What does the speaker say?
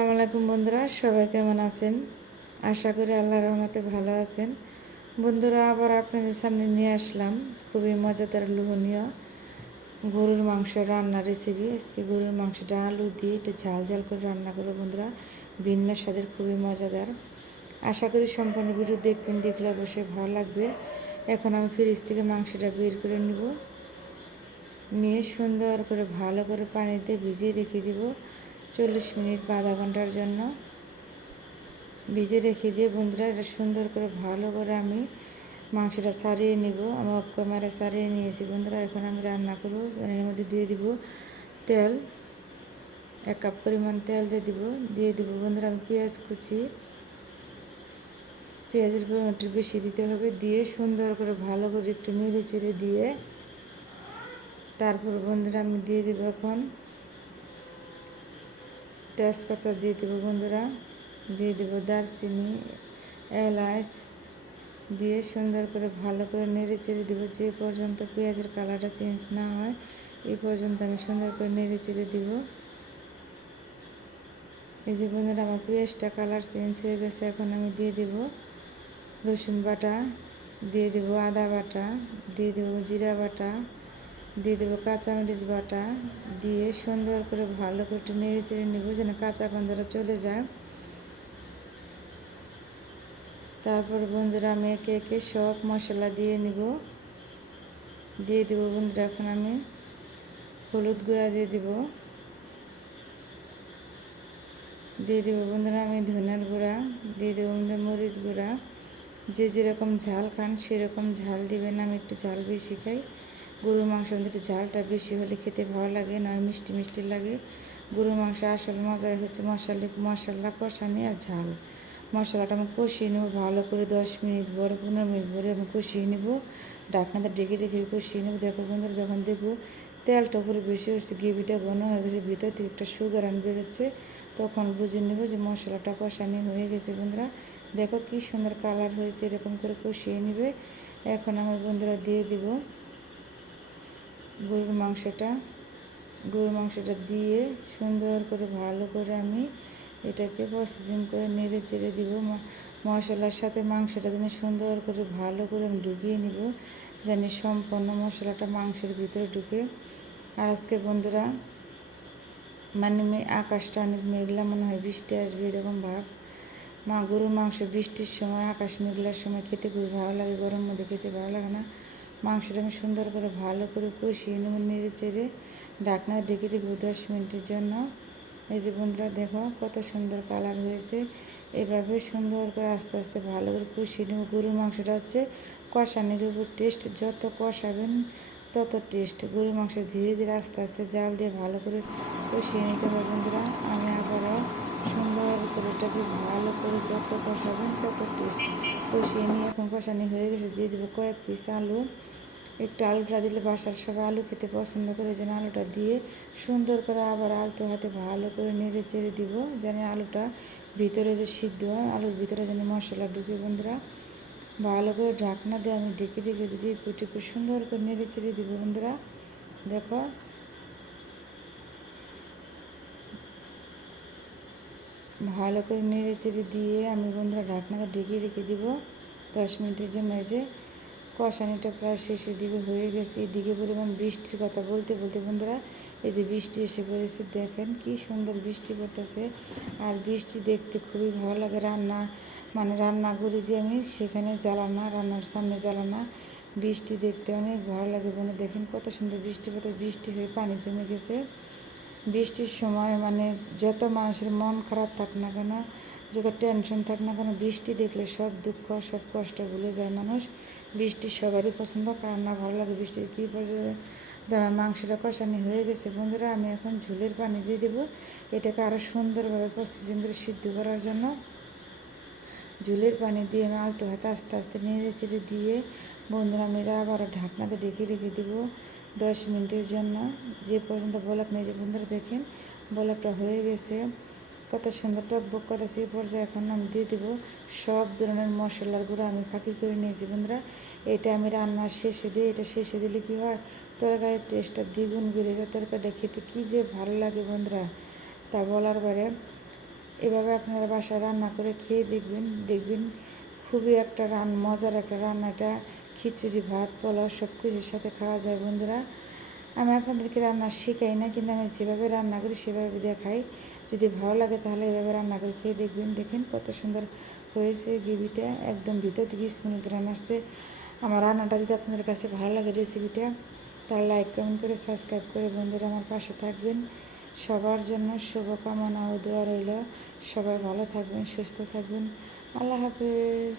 আসসালামু আলাইকুম বন্ধুরা, সবাই কেমন আছেন? আশা করি আল্লাহর রহমতে ভালো আছেন। বন্ধুরা, আবার আপনাদের সামনে নিয়ে আসলাম খুবই মজাদার লোভনীয় গরুর মাংস রান্নার রেসিপি। আজকে গরুর মাংসটা আলু দিয়ে একটু ঝাল ঝাল করে রান্না করবো বন্ধুরা, ভিন্ন স্বাদের, খুবই মজাদার। আশা করি সম্পূর্ণ ভিডিও দেখবেন, দেখলে অবশ্যই ভালো লাগবে। এখন আমি ফ্রিজ থেকে মাংসটা বের করে নিয়ে সুন্দর করে ভালো করে পানিতে ভিজিয়ে রেখে দিব 40 মিনিট বা আধা ঘন্টার জন্য। ভিজে রেখে দিয়ে বন্ধুরা এটা সুন্দর করে ভালো করে আমি মাংসটা সারিয়ে নিব। আমি অফ ক্যামেরা সারিয়ে নিয়েছি বন্ধুরা। এখন আমি রান্না করব। এর মধ্যে দিয়ে দিব তেল, 1 কাপ পরিমাণ তেল দিয়ে দিব বন্ধুরা আমি পেঁয়াজ কুচি। পেঁয়াজের পরিমাণটা বেশি দিতে হবে। দিয়ে সুন্দর করে ভালো করে একটু নেড়ে চেড়ে দিয়ে তারপর বন্ধুরা আমি দিয়ে দিব এখন তেজপাতা দিয়ে দেবো বন্ধুরা, দিয়ে দেবো দারচিনি, এলাচ দিয়ে সুন্দর করে ভালো করে নেড়ে চেড়ে দেবো। যে পর্যন্ত পেঁয়াজের কালারটা চেঞ্জ না হয় এই পর্যন্ত আমি সুন্দর করে নেড়ে চেড়ে দেবো। এই যে বন্ধুরা আমার পেঁয়াজটা কালার চেঞ্জ হয়ে গেছে। এখন আমি দিয়ে দেব রসুন বাটা, দিয়ে দেব আদা বাটা, দিয়ে দেব জিরা বাটা, দিয়ে দেবো কাঁচামরিচ বাটা, দিয়ে সুন্দর করে ভালো করে একটু নেড়ে চেড়ে নেব যেন কাঁচা গন্ধটা চলে যায়। তারপর বন্ধুরা আমি একে একে সব মশলা দিয়ে দেবো বন্ধুরা। এখন আমি হলুদ গুঁড়া দিয়ে দেবো বন্ধুরা, আমি ধনিয়ার গুঁড়া দিয়ে দেবো বন্ধুরা, মরিচ গুঁড়া। যে যেরকম ঝাল খান সেরকম ঝাল দিবেন। আমি একটু ঝাল বেশি খাই। গরুর মাংস একটু ঝালটা বেশি হলে খেতে ভালো লাগে, নয় মিষ্টি মিষ্টি লাগে। গরুর মাংস আসল মজাই হচ্ছে মশলা কষানি আর ঝাল। মশলাটা আমি কষিয়ে নেবো ভালো করে 10 মিনিট পরে 15 মিনিট পরে আমি কষিয়ে নেব। ঢাকনাটা ডেকে ডেকে কষিয়ে নেবো। দেখো বন্ধুরা, যখন দেখবো তেলটা উপরে বেশি হচ্ছে, গ্রেভিটা ঘন হয়ে গেছে, ভিতর থেকে একটা সুগার বেরোচ্ছে, তখন বুঝে নেব যে মশলাটা কষানি হয়ে গেছে বন্ধুরা। দেখো কি সুন্দর কালার হয়েছে, এরকম করে কষিয়ে নেবে। এখন আমি বন্ধুরা দিয়ে দিব গরুর মাংসটা দিয়ে সুন্দর করে ভালো করে আমি এটাকে প্রসেসিং করে নেড়ে চেড়ে দিব। মশলার সাথে মাংসটা যেন সুন্দর করে ভালো করে আমি ঢুকিয়ে নিব, যেন সম্পূর্ণ মশলাটা মাংসের ভিতরে ঢুকে। আর আজকে বন্ধুরা মানে আকাশটা অনেক মেঘলা, মনে হয় বৃষ্টি আসবে এরকম ভাব। গরুর মাংস বৃষ্টির সময়, আকাশ মেঘলার সময় খেতে খুবই ভালো লাগে, গরম মধ্যে খেতে ভালো লাগে না। মাংসটা আমি সুন্দর করে ভালো করে কষিয়ে নেব নেড়ে চেড়ে, ঢাকনা ঢেকে রেখে 10 মিনিটের জন্য। এই যে বন্ধুরা দেখো কত সুন্দর কালার হয়েছে। এভাবে সুন্দর করে আস্তে আস্তে ভালো করে কষিয়ে নেব। গরুর মাংসটা হচ্ছে কষানির উপর টেস্ট, যত কষাবেন তত টেস্ট। গরুর মাংস ধীরে ধীরে আস্তে আস্তে জাল দিয়ে ভালো করে কষিয়ে নিতে হবে বন্ধুরা। আমি আবারও সুন্দর করে এটাকে ভালো করে যত কষাবেন তত টেস্ট। কষিয়ে নিয়ে এখন কষানি হয়ে গেছে, দিয়ে দেবো কয়েক পিস আলু। একটু আলুটা দিলে বাসার সবাই আলু খেতে পছন্দ করে, যেন আলুটা দিয়ে সুন্দর করে আবার আলতো হাতে ভালো করে নেড়ে চেড়ে দিব, যেন আলুটা ভিতরে যে সিদ্ধ হয়, আলুর ভিতরে যেন মশলা ঢুকে বন্ধুরা। ভালো করে ঢাকনা দিয়ে আমি ঢেকে ঢেকে দিয়ে পুটিকে সুন্দর করে নেড়ে চেড়ে দিব বন্ধুরা। দেখো ভালো করে নেড়ে চেড়ে দিয়ে আমি বন্ধুরা ঢাকনাটা ঢেকে রেখে দিব 10 মিনিটের জন্য। এই যে কষানিটা প্রায় শেষের দিকে হয়ে গেছে। এদিকে পরিমাণ বৃষ্টির কথা বলতে বলতে বন্ধুরা এই যে বৃষ্টি এসে পড়েছে, দেখেন কি সুন্দর বৃষ্টি পড়তেছে। আর বৃষ্টি দেখতে খুবই ভালো লাগে। রান্না করি যে আমি, সেখানে জ্বালানা, রান্নার সামনে জ্বালানা, বৃষ্টি দেখতে অনেক ভালো লাগে বন্ধু। দেখেন কত সুন্দর বৃষ্টি পড়তে, বৃষ্টি হয়ে পানি জমে গেছে। বৃষ্টির সময় যত মানুষের মন খারাপ থাক না কেন, যত টেনশন থাক না কেন, বৃষ্টি দেখলে সব দুঃখ সব কষ্ট ভুলে যায় মানুষ। বৃষ্টি সবারই পছন্দ, কার না ভালো লাগে বৃষ্টি। কী পর্যন্ত মাংসটা কষানি হয়ে গেছে বন্ধুরা, আমি এখন ঝোলের পানি দিয়ে দেবো। এটাকে আরও সুন্দরভাবে প্রসেসিং করে সিদ্ধ করার জন্য ঝোলের পানি দিয়ে আমি আলতো হাতে আস্তে আস্তে নেড়ে চেড়ে দিয়ে বন্ধুরা আমি আবার ঢাকনাতে ঢেকে রেখে দেবো 10 মিনিটের জন্য, যে পর্যন্ত বলক নেই। যে বন্ধুরা দেখেন বলকটা হয়ে গেছে, কত সুন্দর টকবক কত। সেই পর্যায়ে এখন আমি দিয়ে দেবো সব ধরনের মশলার গুঁড়ো আমি ফাঁকি করে নিয়েছি বন্ধুরা। এটা আমি রান্নার শেষে দিই। এটা শেষে দিলে কি হয়, তরকারির টেস্টটা দ্বিগুণ বেড়ে যায়। তরকারিটা খেতে কী যে ভালো লাগে বন্ধুরা, তা বলার পরে এভাবে আপনারা বাসায় রান্না করে খেয়ে দেখবেন, দেখবেন খুবই একটা মজার একটা রান্না। এটা খিচুড়ি, ভাত, পোলাও সব কিছুর সাথে খাওয়া যায় বন্ধুরা। আমি আপনাদেরকে রান্না শেখাই না, কিন্তু আমি যেভাবে রান্না করি সেভাবে দেখাই। যদি ভালো লাগে তাহলে এভাবে রান্না করে খেয়ে দেখবেন। দেখেন কত সুন্দর হয়েছে গ্রেভিটা, একদম ভিতর থেকে স্মেল গ্রান আসতে। আমার রান্নাটা যদি আপনাদের কাছে ভালো লাগে রেসিপিটা, তাহলে লাইক কমেন্ট করে সাবস্ক্রাইব করে বন্ধুরা আমার পাশে থাকবেন। সবার জন্য শুভকামনা ও দোয়া রইল। সবাই ভালো থাকবেন, সুস্থ থাকবেন। আল্লাহ হাফেজ।